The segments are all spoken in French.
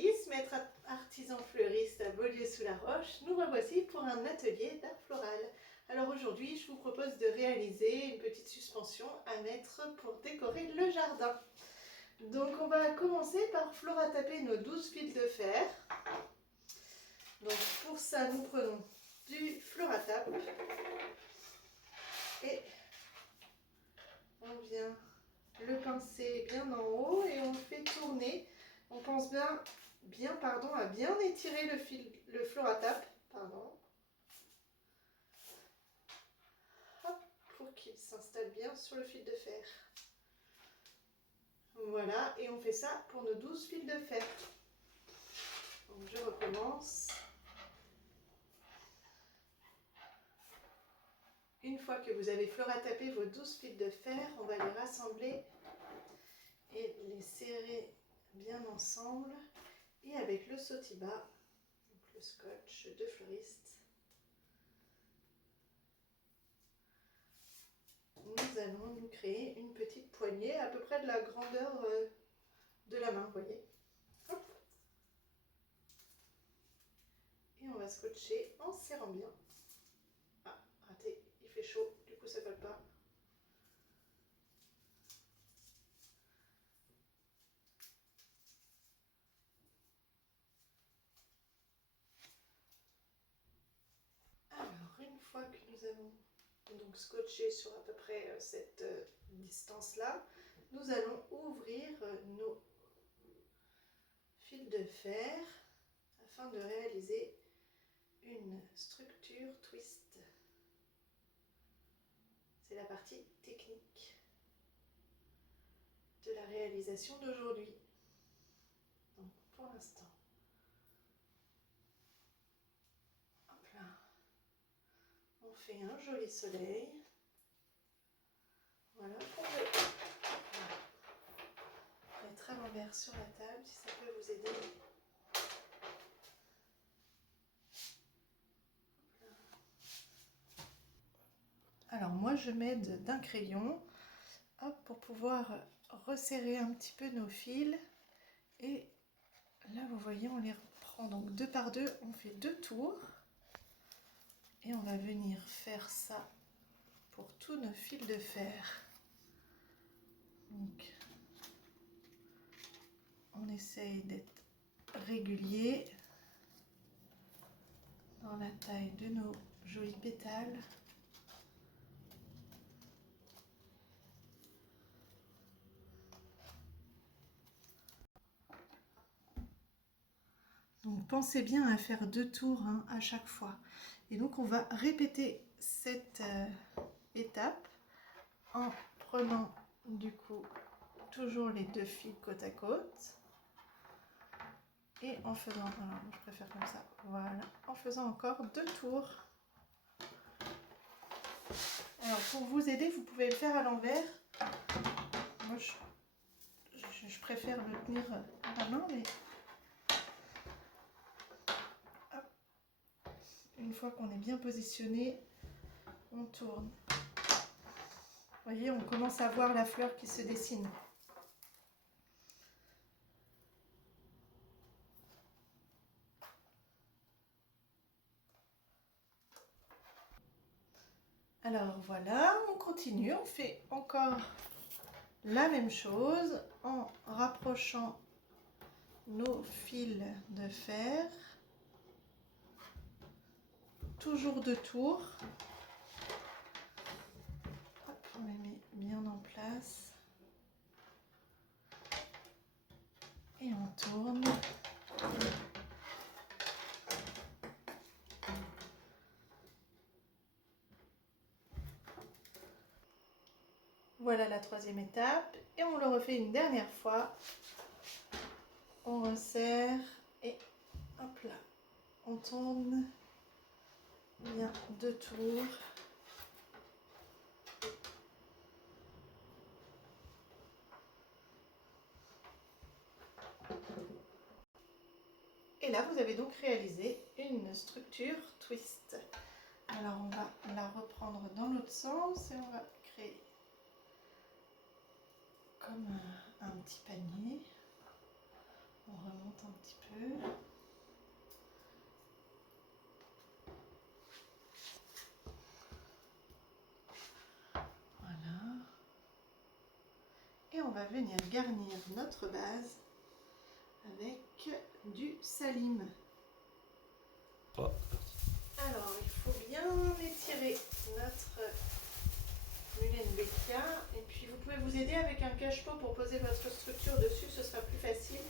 Alice, maître artisan fleuriste à Beaulieu-sous-la-Roche. Nous revoici pour un atelier d'art floral. Alors aujourd'hui, je vous propose de réaliser une petite suspension à mettre pour décorer le jardin. Donc on va commencer par taper nos 12 fils de fer. Donc pour ça, nous prenons du Floratap et on vient le pincer bien en haut et on le fait tourner. On pense à bien étirer le Floratap, pour qu'il s'installe bien sur le fil de fer. Voilà, et on fait ça pour nos 12 fils de fer. Donc je recommence. Une fois que vous avez floratapé vos 12 fils de fer, on va les rassembler et les serrer bien ensemble. Et avec le Sotiba, donc le scotch de fleuriste, nous allons nous créer une petite poignée à peu près de la grandeur de la main, vous voyez. Hop. Et on va scotcher en serrant bien. Ah, raté, il fait chaud, du coup ça ne colle pas. Alors, une fois que nous avons donc scotché sur à peu près cette distance-là, nous allons ouvrir nos fils de fer afin de réaliser une structure twist. C'est la partie technique de la réalisation d'aujourd'hui. Donc pour l'instant, hop là, on fait un joli soleil. Voilà, pour mettre à l'envers sur la table si ça peut vous aider. Alors moi je m'aide d'un crayon pour pouvoir resserrer un petit peu nos fils. Et là vous voyez, on les reprend donc deux par deux, on fait 2 tours. Et on va venir faire ça pour tous nos fils de fer. Donc on essaye d'être régulier dans la taille de nos jolis pétales. Donc pensez bien à faire 2 tours à chaque fois. Et donc on va répéter cette étape en prenant du coup toujours les 2 fils côte à côte. Et en faisant, alors je préfère comme ça, voilà, en faisant encore 2 tours. Alors pour vous aider, vous pouvez le faire à l'envers. Moi je préfère le tenir à la main, mais hop. Une fois qu'on est bien positionné, on tourne. Vous voyez, on commence à voir la fleur qui se dessine. Alors voilà, on continue, on fait encore la même chose en rapprochant nos fils de fer. Toujours 2 tours. Hop, on les met bien en place. Et on tourne. Voilà la 3e étape. Et on le refait une dernière fois. On resserre et hop là. On tourne bien 2 tours. Et là, vous avez donc réalisé une structure twist. Alors, on va la reprendre dans l'autre sens et on va créer comme un petit panier. On remonte un petit peu. Voilà. Et on va venir garnir notre base avec du salim. Oh. Alors, il faut bien étirer notre Muhlenbeek. Et puis, vous pouvez vous aider avec un cache-pot pour poser votre structure dessus, ce sera plus facile.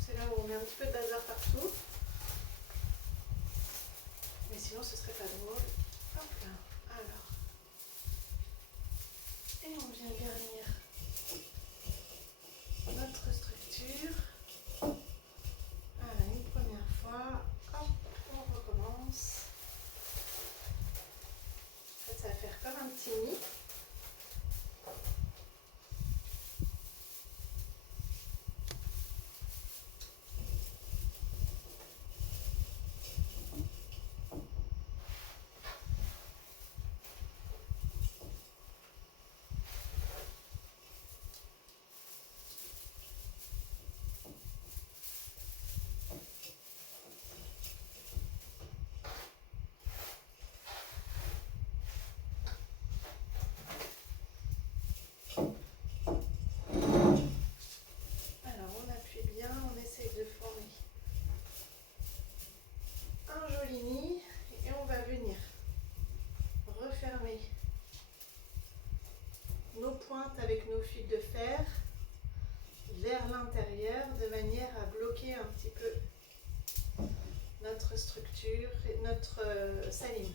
C'est là où on met un petit peu de bazar partout. Mais sinon, ce serait pas drôle. Hop là. Alors. Et on vient garnir notre structure. Voilà, une première fois. Hop, on recommence. En fait, ça va faire comme un petit nid. Alors, on appuie bien, on essaye de former un joli nid et on va venir refermer nos pointes avec nos fils de fer vers l'intérieur de manière à bloquer un petit peu notre structure et notre saline.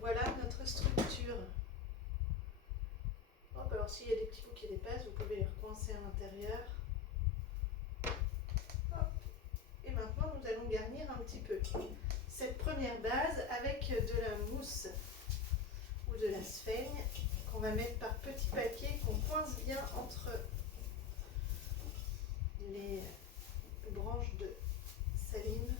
Voilà notre structure. Hop, alors s'il y a des petits bouts qui dépassent, vous pouvez les recoincer à l'intérieur. Et maintenant, nous allons garnir un petit peu cette première base avec de la mousse ou de la sphaigne qu'on va mettre par petits paquets, qu'on coince bien entre les branches de saline.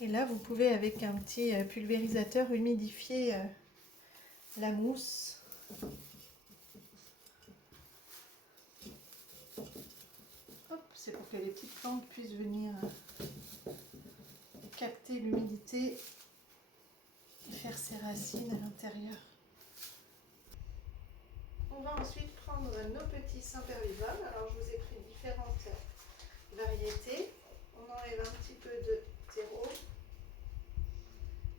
Et là, vous pouvez avec un petit pulvérisateur humidifier la mousse. Hop, c'est pour que les petites plantes puissent venir capter l'humidité et faire ses racines à l'intérieur. On va ensuite prendre nos petits Sempervivables. Alors, je vous ai pris différentes variétés. On enlève un petit peu de terreau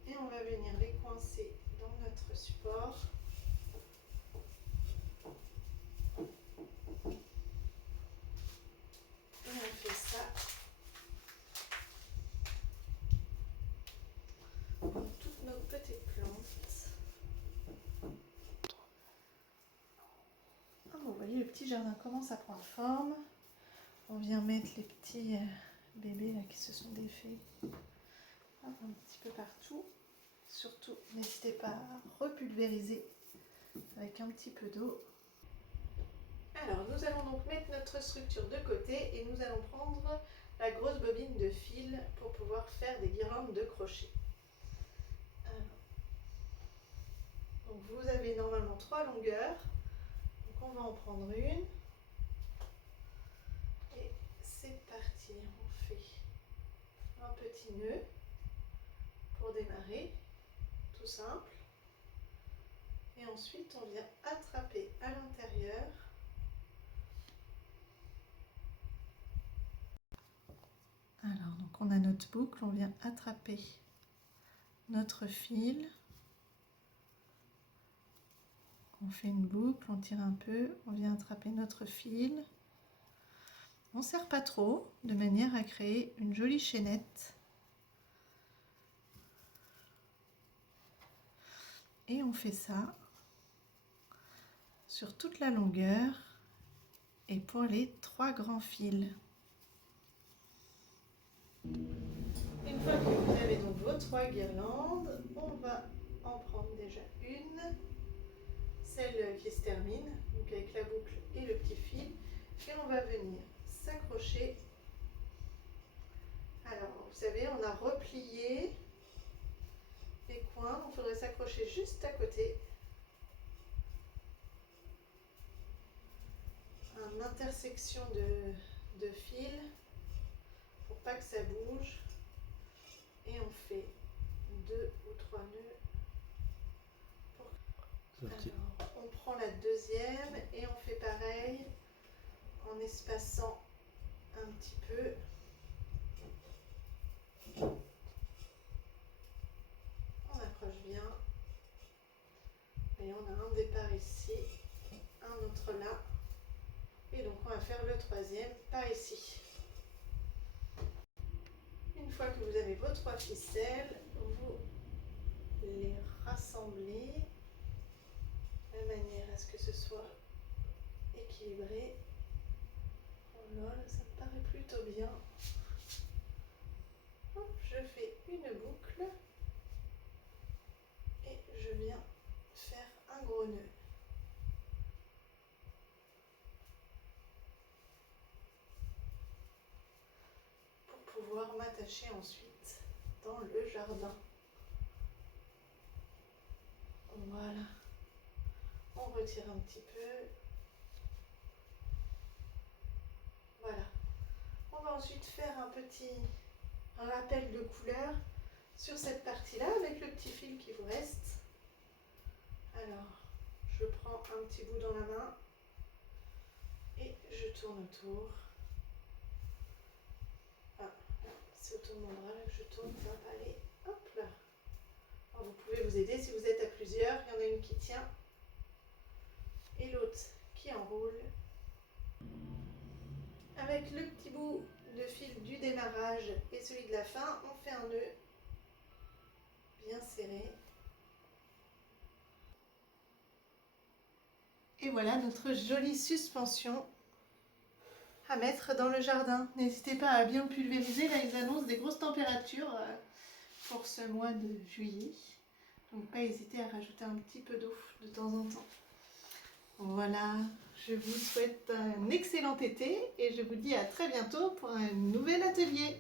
et on va venir les coincer dans notre support. Et on fait ça pour toutes nos petites plantes. Ah bon, vous voyez, le petit jardin commence à prendre forme. On vient mettre les petits bébés là qui se sont défaits un petit peu partout. Surtout, n'hésitez pas à repulvériser avec un petit peu d'eau. Alors, nous allons donc mettre notre structure de côté et nous allons prendre la grosse bobine de fil pour pouvoir faire des guirlandes de crochet. Donc, vous avez normalement 3 longueurs. Donc, on va en prendre une. Et c'est parti. On fait un petit nœud pour démarrer, tout simple. Et ensuite, on vient attraper à l'intérieur. Alors, donc on a notre boucle, on vient attraper notre fil. On fait une boucle, on tire un peu, on vient attraper notre fil. On ne serre pas trop, de manière à créer une jolie chaînette. Et on fait ça sur toute la longueur et pour les 3 grands fils. Une fois que vous avez donc vos 3 guirlandes, on va en prendre déjà une, celle qui se termine, donc avec la boucle et le petit fil, et on va venir s'accrocher. Alors, vous savez, on a replié les coins, il faudrait s'accrocher juste à côté, en intersection de fils, pour pas que ça bouge, et on fait 2 ou 3 nœuds. Alors, on prend la deuxième et on fait pareil en espaçant un petit peu. On accroche bien. Et on a un départ ici, un autre là. Et donc on va faire le troisième par ici. Une fois que vous avez vos 3 ficelles, vous les rassemblez de manière à ce que ce soit équilibré. Oh là, ça me paraît plutôt bien. Hop, je fais une boucle et je viens faire un gros nœud. Pour pouvoir m'attacher ensuite dans le jardin. Voilà. On retire un petit peu. Voilà. On va ensuite faire un petit rappel de couleur sur cette partie-là avec le petit fil qui vous reste. Alors, je prends un petit bout dans la main et je tourne autour. Ah, c'est autour de mon bras là que je tourne, ça va pas aller. Hop là. Alors, vous pouvez vous aider si vous êtes à plusieurs. Il y en a une qui tient et l'autre qui enroule. Avec le petit bout de fil du démarrage et celui de la fin, on fait un nœud bien serré. Et voilà notre jolie suspension à mettre dans le jardin. N'hésitez pas à bien le pulvériser. Là, ils annoncent des grosses températures pour ce mois de juillet. Donc, pas hésiter à rajouter un petit peu d'eau de temps en temps. Voilà, je vous souhaite un excellent été et je vous dis à très bientôt pour un nouvel atelier.